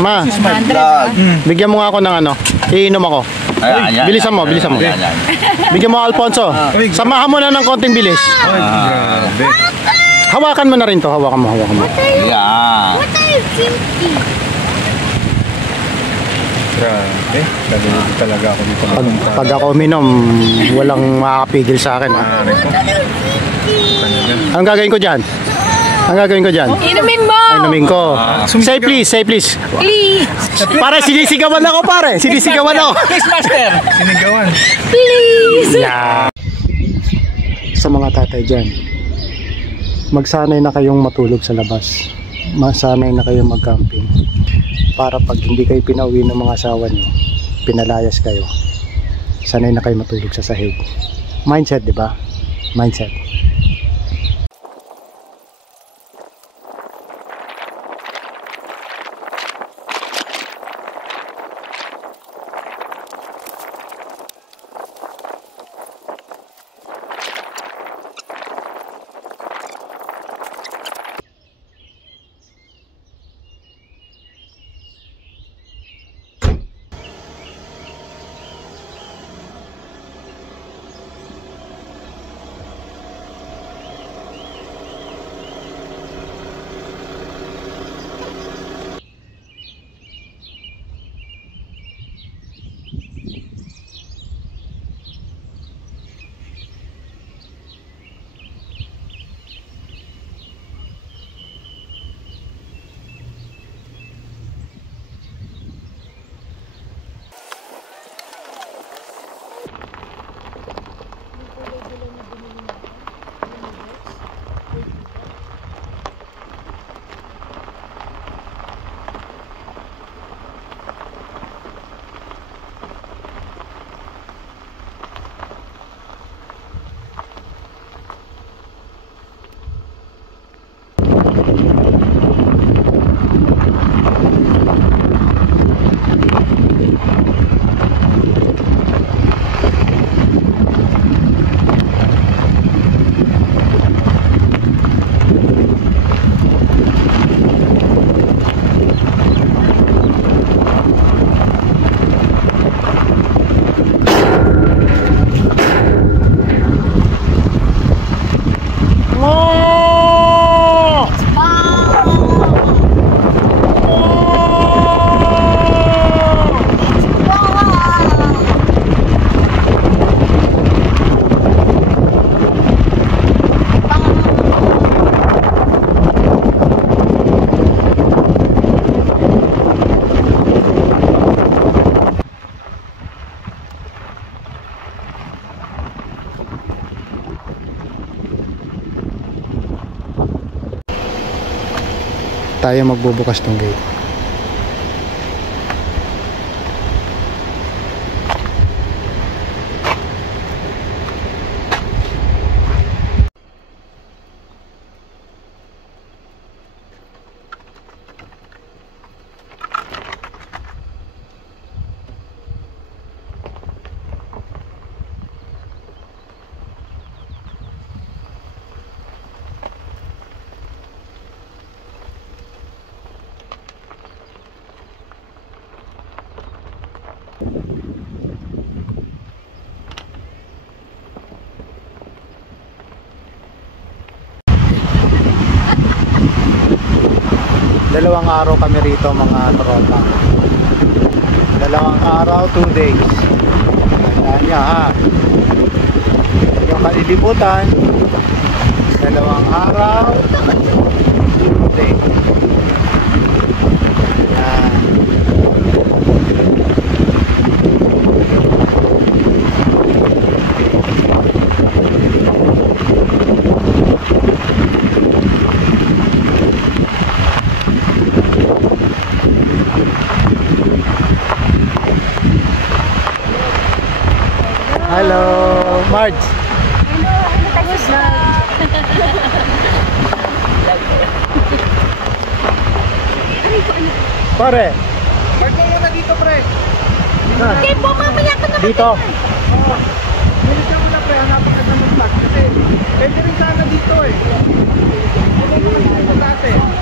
Ma. Bigyan mo nga ako ng ano. Iinom ako. Bilisan mo. Bigyan mo Alfonso. Samahan mo na ng konting bilis. Hawakan mo na rin to. Hawakan mo. Yeah. What are you drinking? Grabe, nalulog talaga ako dito. Pag ako uminom, walang makakapigil sa akin. What are you drinking? Anong gagawin ko dyan? Inumin mo! Inumin ko. Say please. Please! Pare, sinisigawan ako pare. Please, master. Sinigawan. Please! Yeah. Sa mga tatay dyan, magsanay na kayong matulog sa labas. Masanay na kayong mag-camping. Para pag hindi kayo pinauwi ng mga asawa nyo, pinalayas kayo, sanay na kayo matulog sa sahig. Mindset, di ba? Mindset. Tayo magbubukas tong gate. Dalawang araw kami rito mga tropa. Dalawang araw, 2 days. Tandaan niya ha. Yung kalilibutan, dalawang araw, 2 days. Yan. Hello, Marge. Pare. Park mo muna dito, pre. Okay po, mamaya ka na. Dito. Oo. Bilis ka muna, pre. Hanapin ka na mag-park. Kasi pwede rin sana dito eh.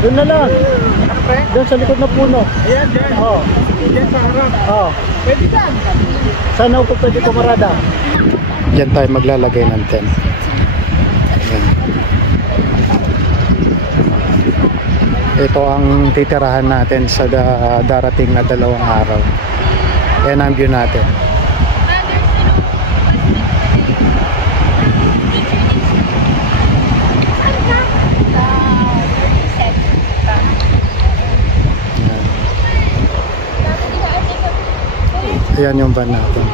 Doon na lang. Doon sa likod na puno. Ayan, dyan. Oo. Dyan sa harap. Oo. Pwede dyan. Saan ako pwede pumarada? Diyan tayo maglalagay ng tent. Ayan. Ito ang titirahan natin sa darating na 2 araw. Ayan ang view natin. Ayan yung van natin.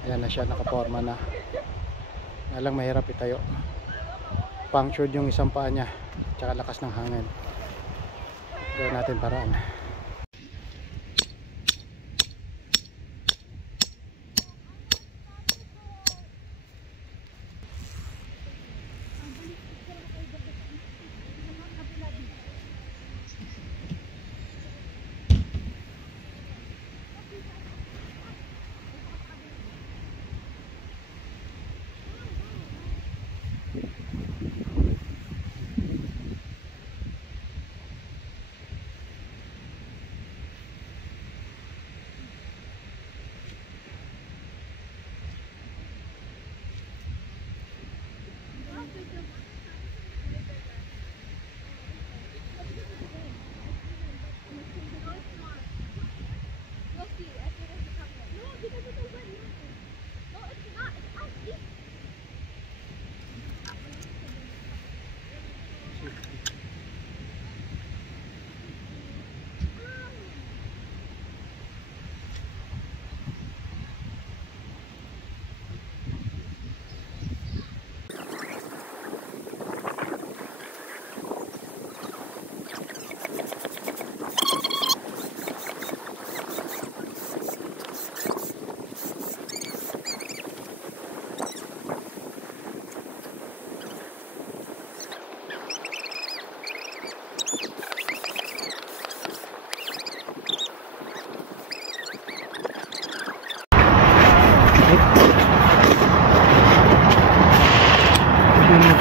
Ayan na siya, nakaporma na. Ngalang mahirap itayo. Punctured yung isang paa niya, tsaka lakas ng hangin. Gawin natin paraan.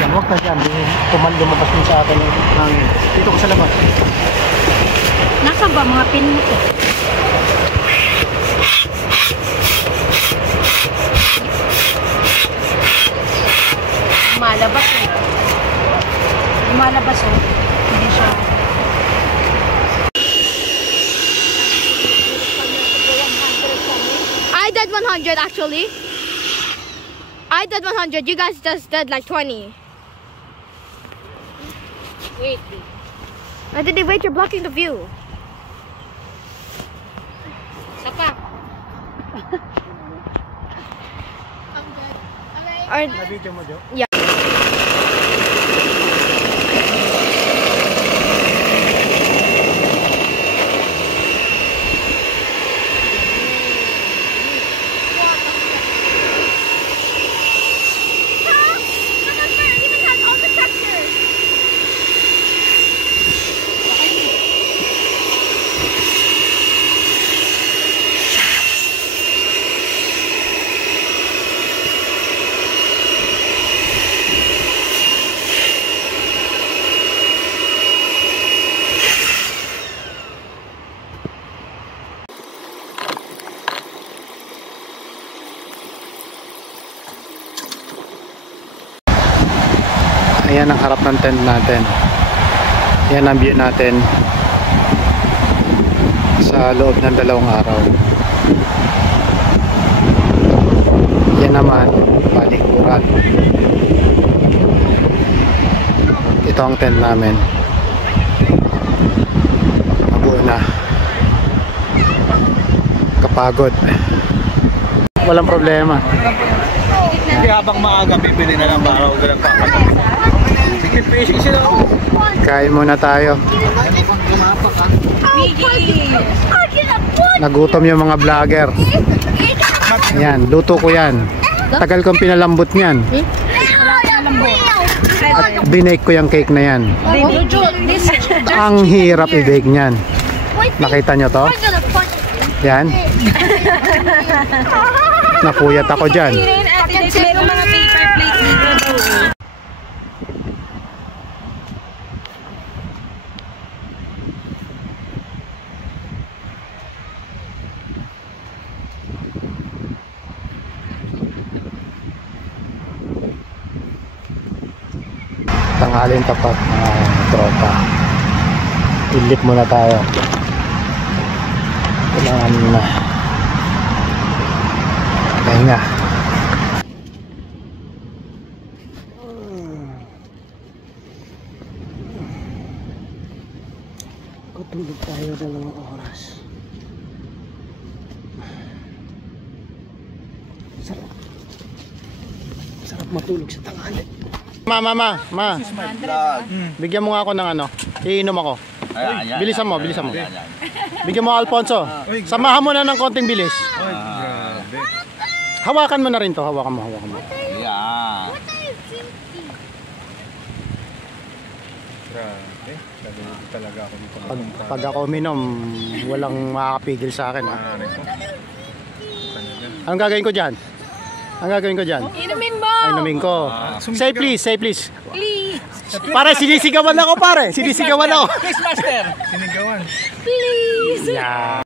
Huwag ka dyan, lumabas mo sa akin yung hangin. Dito ko sa labas. Nasaan ba mga pin mo ko? Malabas eh. Malabas oh. Hindi siya. I did 100 actually. I did 100. You guys just did like 20. Wait. I did wait, you're blocking the view. Isa pa. Or, Video mo, Jo? yeah. Ayan ang harap ng tent natin. Ayan ang view natin sa loob ng 2 araw. Yan naman palikuran. Ito ang tent namin. Mabuo na. Kapagod. Walang problema. Hindi habang maaga bibili na lang para huwag lang Nag-fishing sila. Kain muna tayo. Nagutom yung mga vlogger. Yan, luto ko yan. Tagal kong pinalambot niyan. At binake ko yung cake na yan. Ang hirap i-bake niyan. Nakita nyo to? Yan. Napuyat ako dyan. Meron mga paper plate dito. Tanghalin tapat mga tropa. Ilip muna tayo. Kailangan na. Pahinga. Tutulog tayo 2 oras. Sarap matulog sa tanghali. Ma. Bigyan mo nga ako ng ano. Iinom ako. Bilisan mo. Bigyan mo Alfonso. Samahan mo na ng konting bilis. Hawakan mo na rin to. Hawakan mo. Yan. Grabe. Nalulog talaga ako dito. Pag ako uminom, walang makakapigil sa akin. Ha? Anong gagawin ko dyan? Inumin mo! Ay, inumin ko. Say please. Please. Pare, sinisigawan ako pare. Quizmaster. Sinigawan. Please! Yeah.